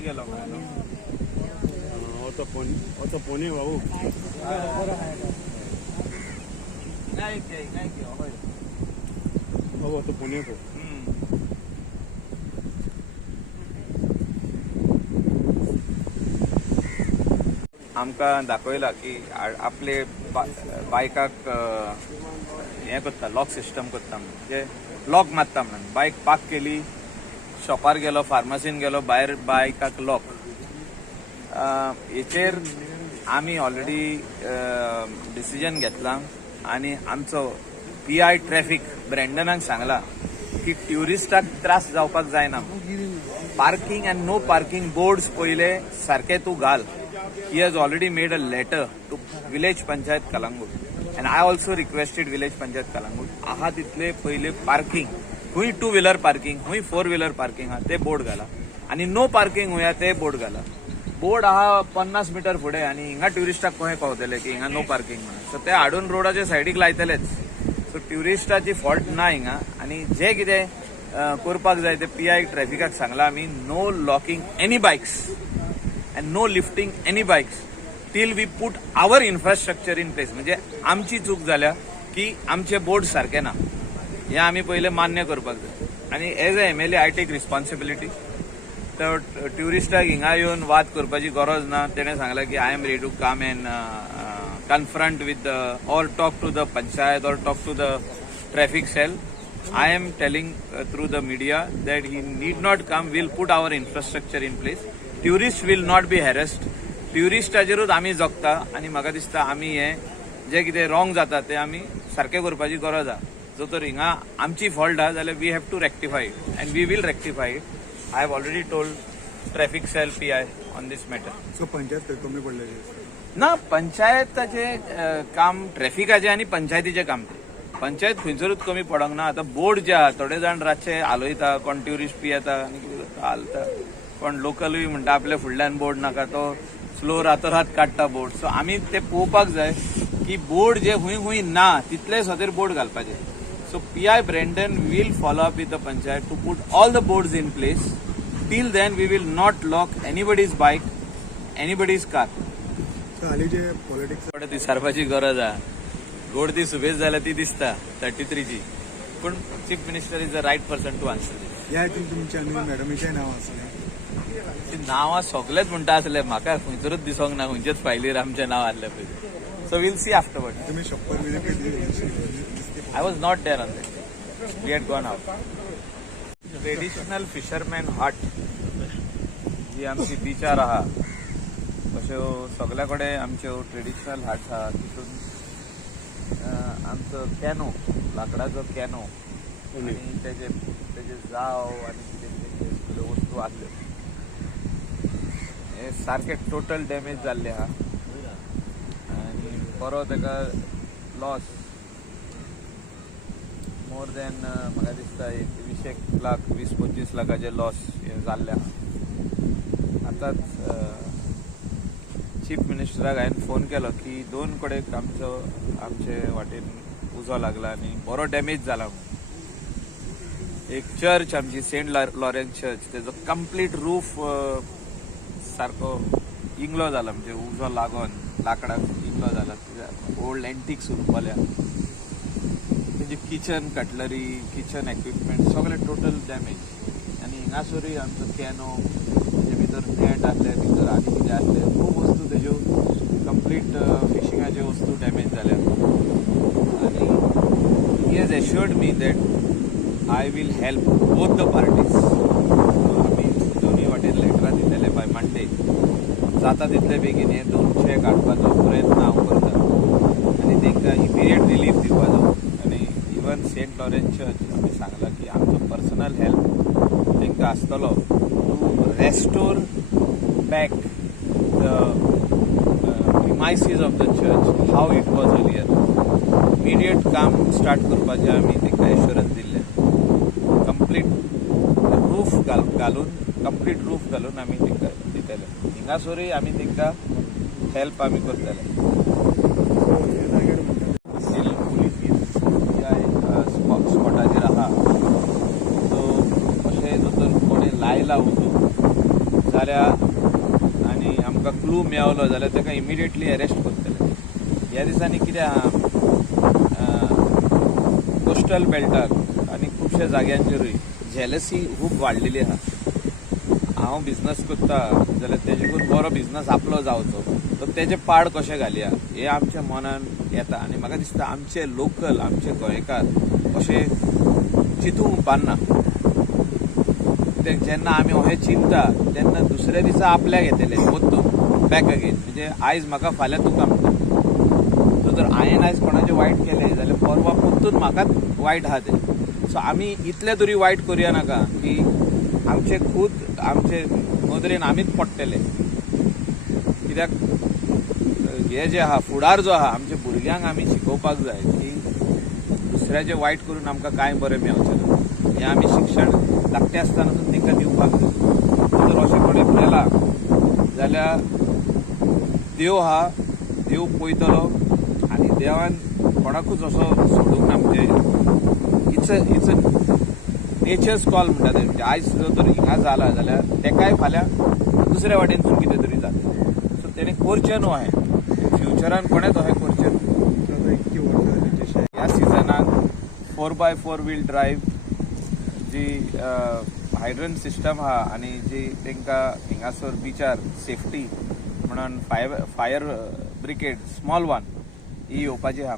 गेलो पोनी भाऊ तो पुणे को आमकां दाखयला की आपले बायकाक हें करता लॉक सिस्टम करता म्हणजे लॉक मारता म्हणून बायक पार्क केली शॉपार गेलो फार्मासीन गेलो भायर बायकाक लॉक हेचेर आमी ऑलरेडी डिसिजन घेतला आनी आमचो PI ट्रॅफिक ब्रँडनाक सांगला की ट्युरिस्टाक त्रास जावपाक जायना parking and no parking boards पयले सारखे तूं घाल He has already made a letter to Village Panchayat Kalangut and I also requested Village Panchayat Kalangut आहा तिथले पहिले पार्किंग हुई 2-व्हीलर पार्किंग हुई 4-व्हीलर पार्किंग हा ते बोर्ड घाला आणि नो पार्किंग हुया ते बोर्ड घाला बोर्ड आहा 50 मीटर फुडें आणि हिंगा ट्युरिस्टाक खंय पावतले की हिंगा नो पार्किंग म्हणून सो ते हाडून रोडाच्या सायडीक लायतलेच सो ट्युरिस्टाची फॉल्ट ना हिंगा आणि जे कितें करपाक जाय ते PI ट्रॅफिकाक सांगला आमी no locking any bikes and no lifting any bikes till we put our infrastructure in place म्हणजे आमची चूक झाल्या की आमचे बोर्ड सारखे ना हे आम्ही पहिले मान्य करपाक जाय आणि as a MLA I take responsibility तर ट्युरिस्टाक हिंगा येवन वाद करपाची गरज ना तेणें सांगला की I am ready to come and confront with or talk to the panchayat or talk to the traffic cell I am telling through the media that he need not come. We'll put our infrastructure in place. Tourists will not be harassed. Touristaचेरूच आमी जगता आणि म्हाका दिसता आमी हे जे कितें wrong जाता ते आमी सारखे करपाची गरज आहा जो तर हिंगा आमची फॉल्ट आहा जाल्यार we have to rectify it and we will rectify it I have already told traffic cell PI on this matter so panchayat कमी पडले ना पंचायताचे काम ट्रॅफिकाचे आणि पंचायतीचे काम ते पंचायत खंयसरूच कमी पडोंक ना आतां बोर्ड जे आहा थोडे जाण रातचे हालयता कोण ट्युरिस्ट बी येता आनी कितें हालता कोण लोकलूय म्हणटा आपल्या फुडल्यान बोर्ड नाका तो स्लो रातोरात काडटा बोर्ड सो आमी ते पळोवपाक जाय की बोर्ड जे हुंय हुंय ना तितले सदर बोर्ड घालपाचे so PI Brandon will follow up with the panchayat to put all the boards in place till then we will not lock anybody's bike anybody's car हाली जे पॉलिटिक्स ती सारपाची गरज आहा गोड ती सुबेज जाल्यार ती दिसता 33 ची पूण chief minister is the right person to answer ह्या हातून तुमच्या मॅडमीचें नांव आसलें ती नांवां सगळेच म्हणटा आसले म्हाका खंयसरूच दिसोंक ना खंयचेच फायलीर आमचें नांव आसलें पळय सो वील सी आफ्टरवर्ड तुम्ही शपथ I was not there on that we had gone out traditional fisherman hut जी आमची बिचार आहा अश्यो सगळ्या कडेन आमच्यो ट्रेडिशनल हट्स आहा तितून आमचो कॅनो लाकडाचो कॅनो आनी तेजे जाव आनी कितें वस्तू आसल्यो हे सारखे टोटल डॅमेज जाल्ले आहा आनी बरो ताका लॉस मोर दॅन म्हाका दिसता 20 लाख 20-25 लाखाचे लॉस हे जाल्ले आहा आतांच चीफ मिनिस्टराक हांवें फोन केलो की 2 कडेन आमचे वाटेन उजो लागला आनी बरो डॅमेज जाला एक चर्च आमची सेंट लॉरेन्स चर्च तेजो कंप्लीट रूफ सारको इंगलो जाला म्हणजे उजो लागोन लाकडाक इंगलो जाला ओल्ड एंटिक्स उरपल्या तेजी किचन कटलरी किचन इक्विपमेंट सगळे टोटल डॅमेज आनी हिंगासरूय आमचो कॅनो तेजे भितर नेट आसले भितर आनी कितें आसले खूब वस्तू तेज्यो कंप्लीट फिशिंगाच्यो वस्तू डॅमेज जाल्या आनी he has assured me that I will help both the parties आमी दोनूय वाटेन लेटरां दितले बाय मंडे जाता तितले बेगीन हे 200 काडपाचो प्रयत्न हांव करता आनी तांकां इमिडिएट रिलीफ दिवपाचो आनी इवन सेंट लॉरेन्स चर्च आमी सांगला की आमचो पर्सनल हेल्प तांकां आसतलो to restore back the premises of the church how it was earlier immediate काम स्टार्ट करपाचें आमी तांकां एश्युरन्स दिल्लें कंप्लीट रूफ घालून कंप्लीट रूफ घालून आमी तांकां दितले. हिंगासरूय आमी तांकां हेल्प आमी करतले. हे जाग्यार म्हणटा सील पुलीस ह्या स्पॉटाचेर आहा. सो अशें जर तर कोणें लायला वचून जाल्यार आनी आमकां क्लू मेळलो जाल्यार ताका इमिडिएटली अरेस्ट करतले. ह्या दिसांनी कितें आहा, कोस्टल बेल्टाक आनी खुबश्या जाग्यांचेरूय जेलसी खूब वाडलेली आहा. हांव बिझनस करता जाल्यार तेजेकून बरो बिझनस आपलो जावचो, तर तेजे पाड कशें घालया हें आमच्या मनान येता. आनी म्हाका दिसता आमचे लोकल, आमचे गोंयकार अशे चिंतूंक उपकारना. ते जेन्ना आमी अशें चिंतता तेन्ना दुसऱ्या दिसा आपल्याक येतले वतू बॅक अगेन. म्हणजे आयज म्हाका फाल्यां तुका म्हणटा. सो जर हांवें आयज कोणाचें वायट केलें जाल्यार परवा परतून म्हाकाच वायट आहा तें. सो आमी इतले तरी वायट करुया नाका की आमचे खूद आमचे नदरेन आमीच पडटले. कित्याक हे जे आहा फुडार जो आहा आमच्या भुरग्यांक आमी शिकोवपाक जाय की दुसऱ्याचें वायट करून आमकां कांय बरें मेळचें ना. हें आमी शिक्षण धाकटें आसतनासून तांकां दिवपाक जाय. जर अशें कोणें केला जाल्यार देव आहा, देव पळयतलो आनी देवान कोणाकूच असो सोडूंक ना. म्हणजे इट्स अ नेचर्स कॉल म्हणटा ते. म्हणजे आयज जर हिंगा जाला जाल्यार तेकाय फाल्यां दुसऱ्या वाटेनसून कितें तरी जाता. सो तेणें करचें न्हू अशें. फ्युचरान कोणेंच अशें करचें न्हू. सो आतां इतकी वर्सां जाली तशें ह्या सिजनाक 4x4 व्हील ड्रायव्ह जी हायड्रंट सिस्टम आहा आनी जी तांकां हिंगासर बिचार सेफ्टी म्हणून फायर ब्रिगेड स्मॉल वन ही येवपाची आहा.